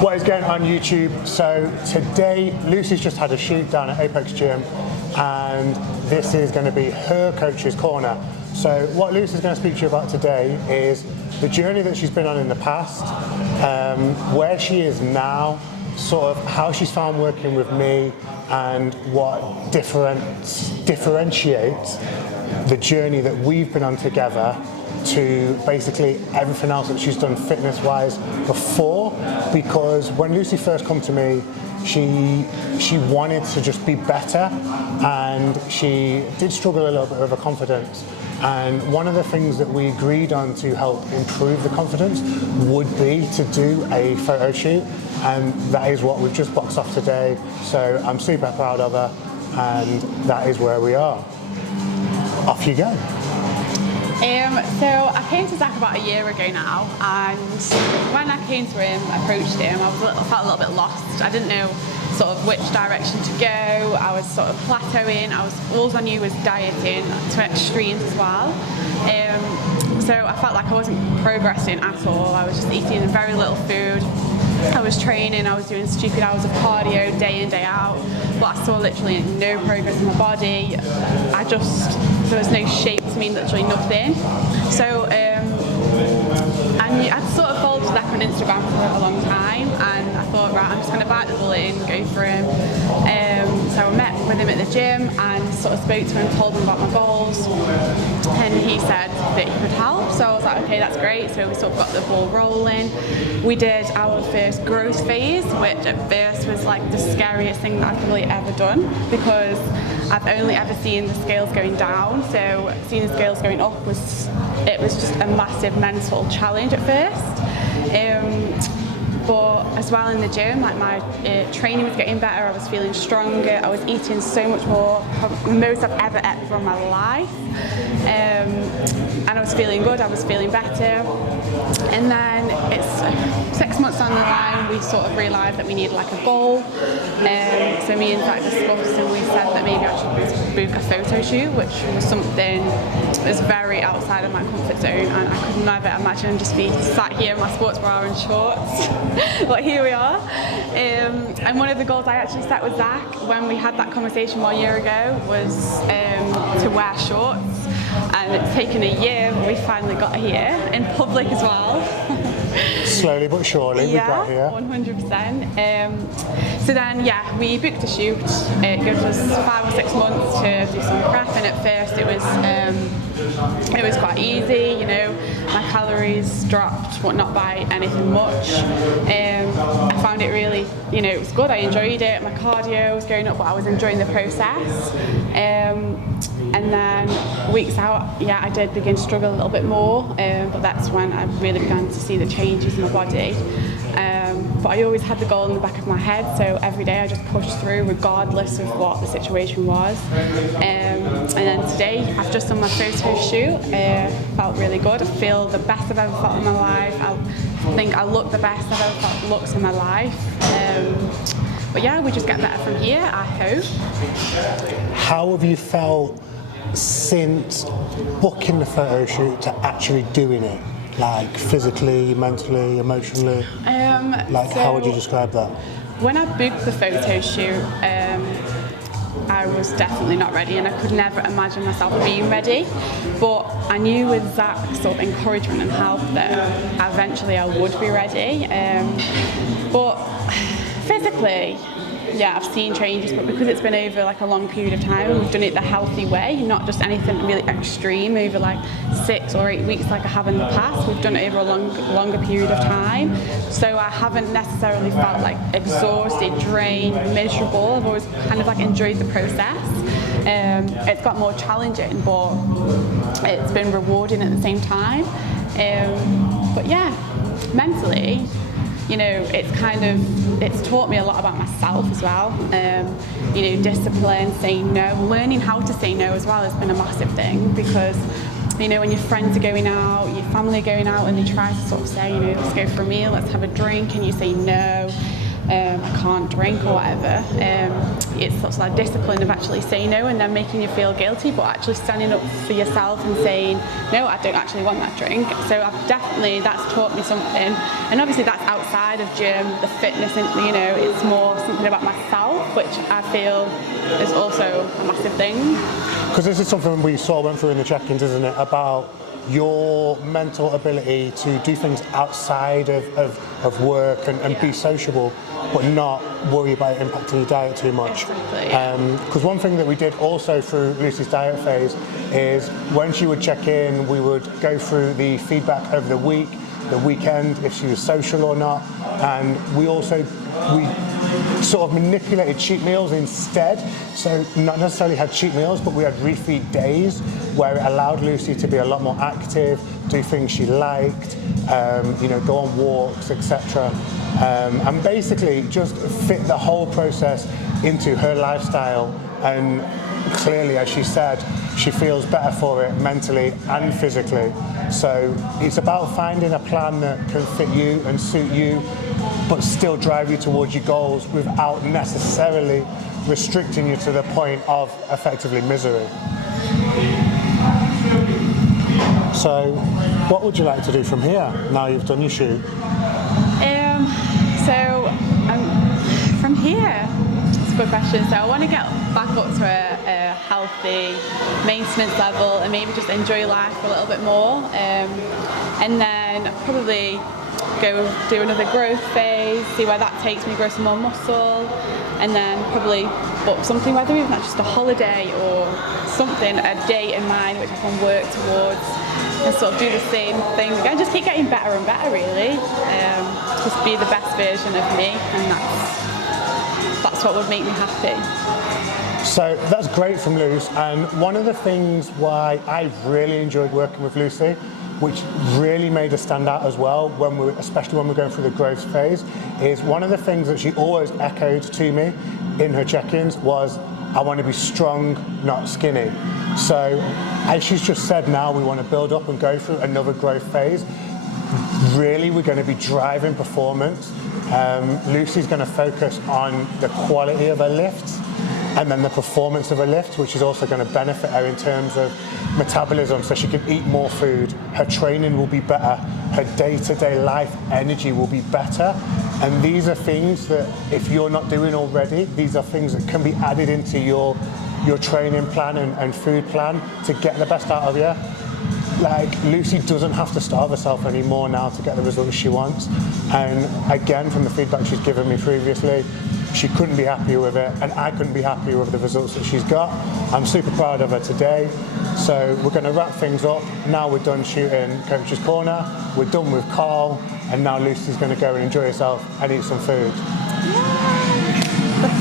What is going on YouTube? So today Lucy's just had a shoot down at Apex Gym and this is going to be her coach's corner. So what Lucy's going to speak to you about today is the journey that she's been on in the past, where she is now, sort of how she's found working with me and what differentiates the journey that we've been on together to basically everything else that she's done fitness-wise before. Because when Lucy first come to me, she wanted to just be better and she did struggle a little bit with her confidence. And one of the things that we agreed on to help improve the confidence would be to do a photo shoot, and that is what we've just boxed off today. So I'm super proud of her, and that is where we are. Off you go. So I came to Zach about a year ago now, and when I came to him, approached him, I felt a little bit lost. I didn't know sort of which direction to go. I was sort of plateauing. All I knew was dieting to extremes as well. So I felt like I wasn't progressing at all. I was just eating very little food. I was training, I was doing stupid hours of cardio day in, day out, but I saw literally no progress in my body. There was no shape to me, literally nothing. So, and I'd sort of followed Zach on Instagram for a long time, and I thought, right, I'm just going to bite the bullet and go for him. So I met with him at the gym and sort of spoke to him, told him about my goals, and he said that he could help. So I was like, okay, that's great. So we sort of got the ball rolling. We did our first growth phase, which at first was like the scariest thing that I've probably ever done, because I've only ever seen the scales going down. So seeing the scales going up was just a massive mental challenge at first. But as well in the gym, like my training was getting better, I was feeling stronger, I was eating so much more, the most I've ever ate from my life. And I was feeling good, I was feeling better. And then it's 6 months down the line, we sort of realised that we needed like a goal. So me and Zach discussed and we said that maybe I should book a photo shoot, which was something that was very outside of my comfort zone, and I could never imagine just be sat here in my sports bra and shorts. But here we are. And one of the goals I actually set with Zach when we had that conversation 1 year ago was to wear shorts. And it's taken a year, but we finally got here in public as well. Slowly but surely, we got here. 100%. So then, we booked a shoot. It gives us 5 or 6 months to do some prep, and at first it was quite easy. You know, my calories dropped, but not by anything much. I found it really, it was good. I enjoyed it. My cardio was going up, but I was enjoying the process. And then weeks out, I did begin to struggle a little bit more, but that's when I really began to see the changes in my body. But I always had the goal in the back of my head, so every day I just pushed through regardless of what the situation was. And then today, I've just done my photo shoot. Felt really good. I feel the best I've ever felt in my life. I think I look the best I've ever felt looks in my life. But we just get better from here, I hope. How have you felt since booking the photo shoot to actually doing it? Like physically, mentally, emotionally? How would you describe that? When I booked the photo shoot, I was definitely not ready, and I could never imagine myself being ready. But I knew with Zach's sort of encouragement and help that eventually I would be ready. But physically, I've seen changes, but because it's been over like a long period of time, we've done it the healthy way, not just anything really extreme over like 6 or 8 weeks like I have in the past. We've done it over a longer period of time, so I haven't necessarily felt like exhausted, drained, miserable. I've always kind of like enjoyed the process. It's got more challenging, but it's been rewarding at the same time. But mentally, it's taught me a lot about myself as well. Discipline, saying no, learning how to say no as well has been a massive thing, because when your friends are going out, your family are going out, and they try to sort of say, let's go for a meal, let's have a drink, and you say no. I can't drink or whatever. It's sort of like discipline of actually saying no and then making you feel guilty, but actually standing up for yourself and saying, no, I don't actually want that drink. So that's taught me something. And obviously that's outside of gym, the fitness, and it's more something about myself, which I feel is also a massive thing. Because this is something we sort of went through in the check-ins, isn't it? About your mental ability to do things outside of work and be sociable, but not worry about impacting your diet too much. Because one thing that we did also through Lucy's diet phase is when she would check in, we would go through the feedback over the week, the weekend, if she was social or not, and we sort of manipulated cheat meals instead. So not necessarily had cheat meals, but we had refeed days where it allowed Lucy to be a lot more active, do things she liked, go on walks, etc. And basically just fit the whole process into her lifestyle. And clearly, as she said, she feels better for it mentally and physically. So it's about finding a plan that can fit you and suit you, but still drive you towards your goals without necessarily restricting you to the point of effectively misery. So what would you like to do from here now you've done your shoot? From here, it's a good question. So I want to get back up to a healthy maintenance level and maybe just enjoy life a little bit more. And then probably go do another growth phase, see where that takes me, grow some more muscle, and then probably book something, whether it's not just a holiday or something, a date in mind which I can work towards and sort of do the same thing again, just keep getting better and better really, just be the best version of me, and that's what would make me happy. So that's great from Luce, and one of the things why I really enjoyed working with Lucy, which really made us stand out as well, especially when we're going through the growth phase, is one of the things that she always echoed to me in her check-ins was, I want to be strong, not skinny. So as she's just said, now we want to build up and go through another growth phase. Really, we're going to be driving performance. Lucy's going to focus on the quality of her lifts and then the performance of her lift, which is also going to benefit her in terms of metabolism, so she can eat more food, her training will be better, her day-to-day life energy will be better. And these are things that if you're not doing already, these are things that can be added into your training plan and food plan to get the best out of you. Like, Lucy doesn't have to starve herself anymore now to get the results she wants. And again, from the feedback she's given me previously, she couldn't be happier with it, and I couldn't be happier with the results that she's got. I'm super proud of her today. So we're going to wrap things up. Now we're done shooting Coach's Corner, we're done with Carl, and now Lucy's going to go and enjoy herself and eat some food.